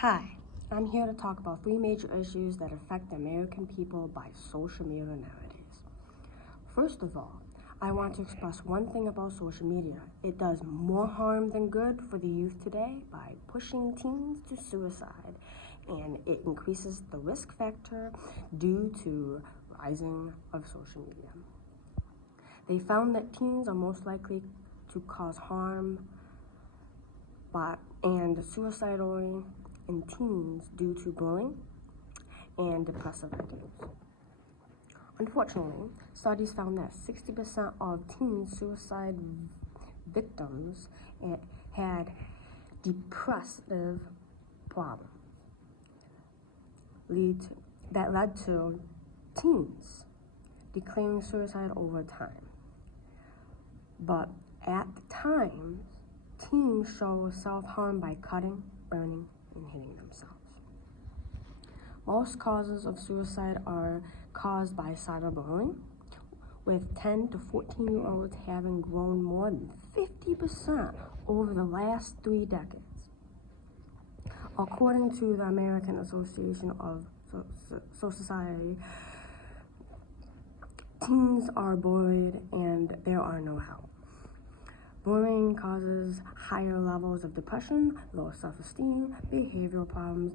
Hi, I'm here to talk about three major issues that affect the American people by social media nowadays. First of all, I want to express one thing about social media. It does more harm than good for the youth today by pushing teens to suicide, and it increases the risk factor due to rising of social media. They found that teens are most likely to cause harm and suicidal in teens due to bullying and depressive ideas. Unfortunately, studies found that 60% of teen suicide victims had depressive problems that led to teens declaring suicide over time. But at the time, teens show self-harm by cutting, burning, and hitting themselves. Most causes of suicide are caused by cyberbullying, with 10 to 14-year-olds having grown more than 50% over the last 3 decades. According to the American Association of Society, teens are bullied and there are no help. Bullying causes higher levels of depression, low self-esteem, behavioral problems,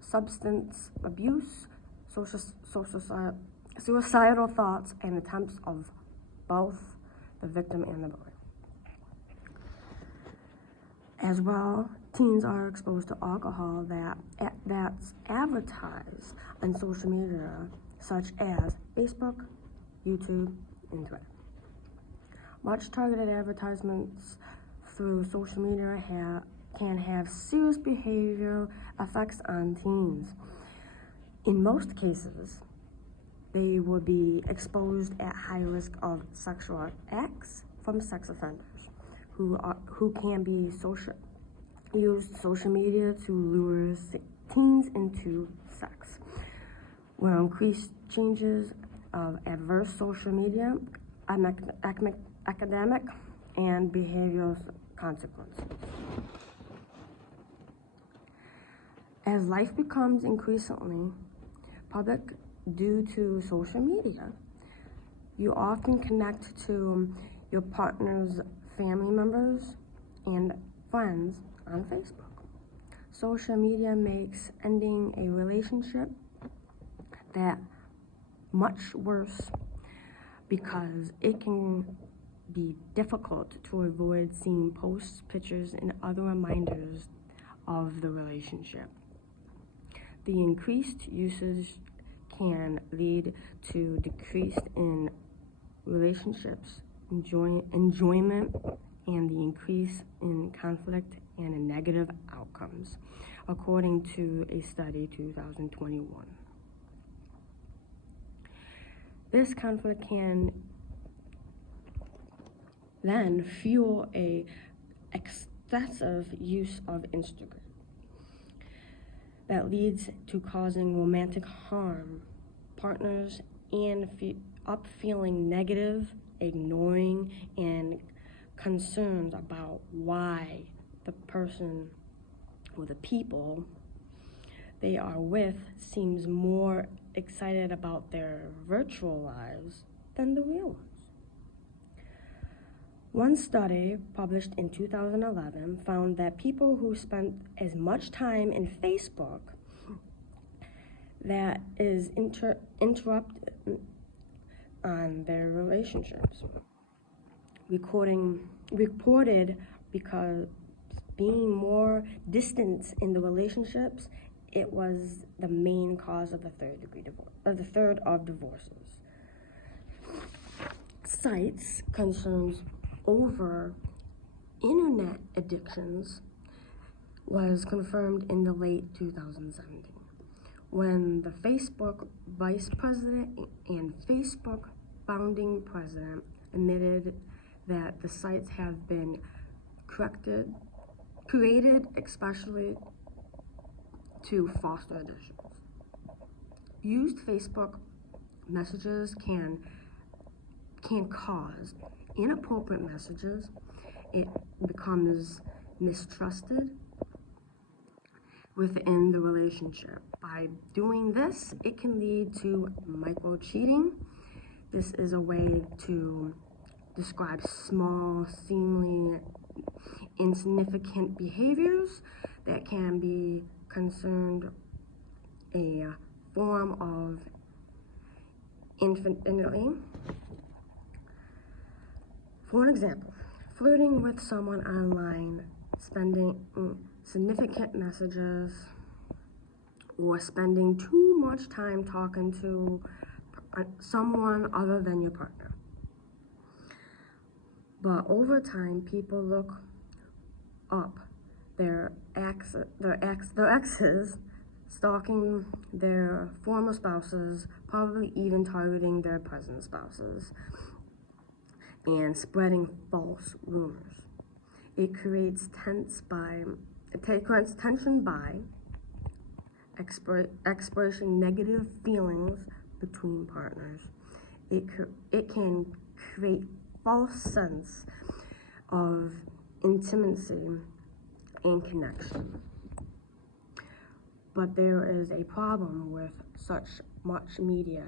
substance abuse, suicidal thoughts, and attempts of both the victim and the bully. As well, teens are exposed to alcohol that's advertised on social media, such as Facebook, YouTube, and Twitter. Much targeted advertisements through social media can have serious behavioral effects on teens. In most cases, they will be exposed at high risk of sexual acts from sex offenders who can use social media to lure teens into sex. With increased changes of adverse social media, academic and behavioral consequences. As life becomes increasingly public due to social media, you often connect to your partner's family members and friends on Facebook. Social media makes ending a relationship that much worse because it can be difficult to avoid seeing posts, pictures, and other reminders of the relationship. The increased usage can lead to decrease in relationships, enjoyment, and the increase in conflict and negative outcomes, according to a study 2021. This conflict can then fuel a excessive use of Instagram that leads to causing romantic harm, partners feeling negative, ignoring, and concerns about why the person or the people they are with seems more excited about their virtual lives than the real ones. One study published in 2011 found that people who spent as much time in Facebook that is interrupted on their relationships. Reported because being more distance in the relationships, it was the main cause of the third of divorces. Sites concerns over internet addictions was confirmed in the late 2017 when the Facebook vice president and Facebook founding president admitted that the sites have been created especially to foster addictions. Used Facebook messages can cause inappropriate messages. It becomes mistrusted. within the relationship. By doing this, it can lead to micro-cheating. This is a way to describe small, seemingly insignificant behaviors that can be concerned a form of infidelity. For an example, flirting with someone online, spending significant messages, or spending too much time talking to someone other than your partner. But over time, people look up their exes, stalking their former spouses, probably even targeting their present spouses, and spreading false rumors. It creates tension by expressing negative feelings between partners. It can create false sense of intimacy and connection. But there is a problem with such much media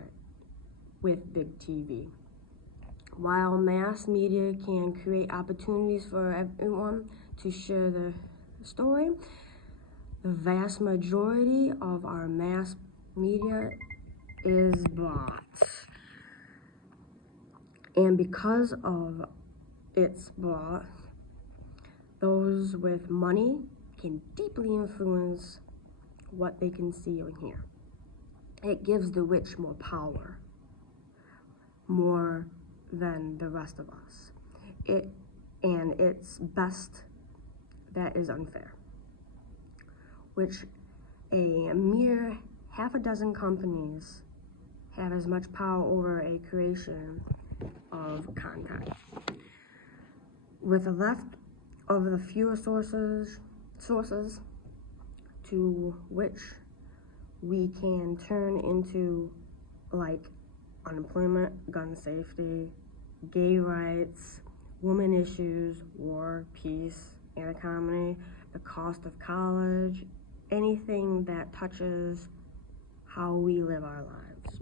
with big TV. While mass media can create opportunities for everyone to share their story, the vast majority of our mass media is bots. And because of its bot, those with money can deeply influence what they can see or hear. It gives the rich more power, more than the rest of us. And it's best that is unfair, which a mere half a dozen companies have as much power over a creation of content. With the left of the fewer sources to which we can turn into, like unemployment, gun safety, gay rights, women issues, war, peace, and economy, the cost of college, anything that touches how we live our lives.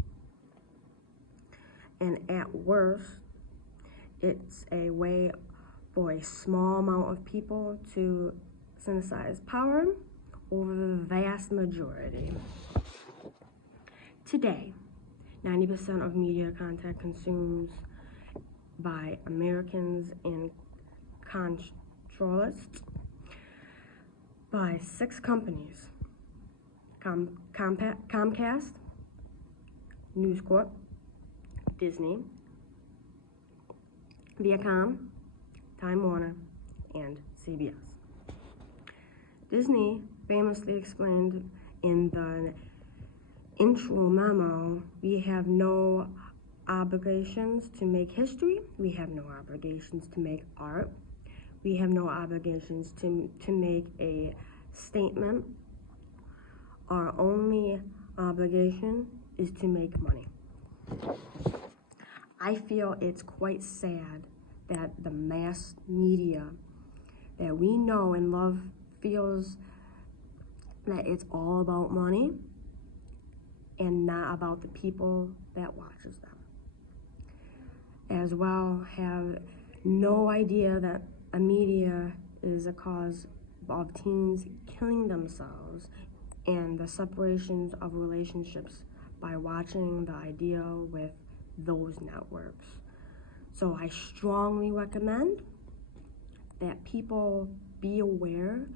And at worst, it's a way for a small amount of people to synthesize power over the vast majority. Today, 90% of media content consumed by Americans and controlled by 6 companies: Comcast, News Corp, Disney, Viacom, Time Warner, and CBS. Disney famously explained in the intro memo, "We have no obligations to make history, we have no obligations to make art, we have no obligations to make a statement. Our only obligation is to make money." I feel it's quite sad that the mass media that we know and love feels that it's all about money and not about the people that watches them. As well, have no idea that a media is a cause of teens killing themselves and the separations of relationships by watching the idea with those networks. So I strongly recommend that people be aware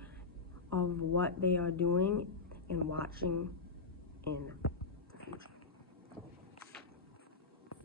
of what they are doing and watching in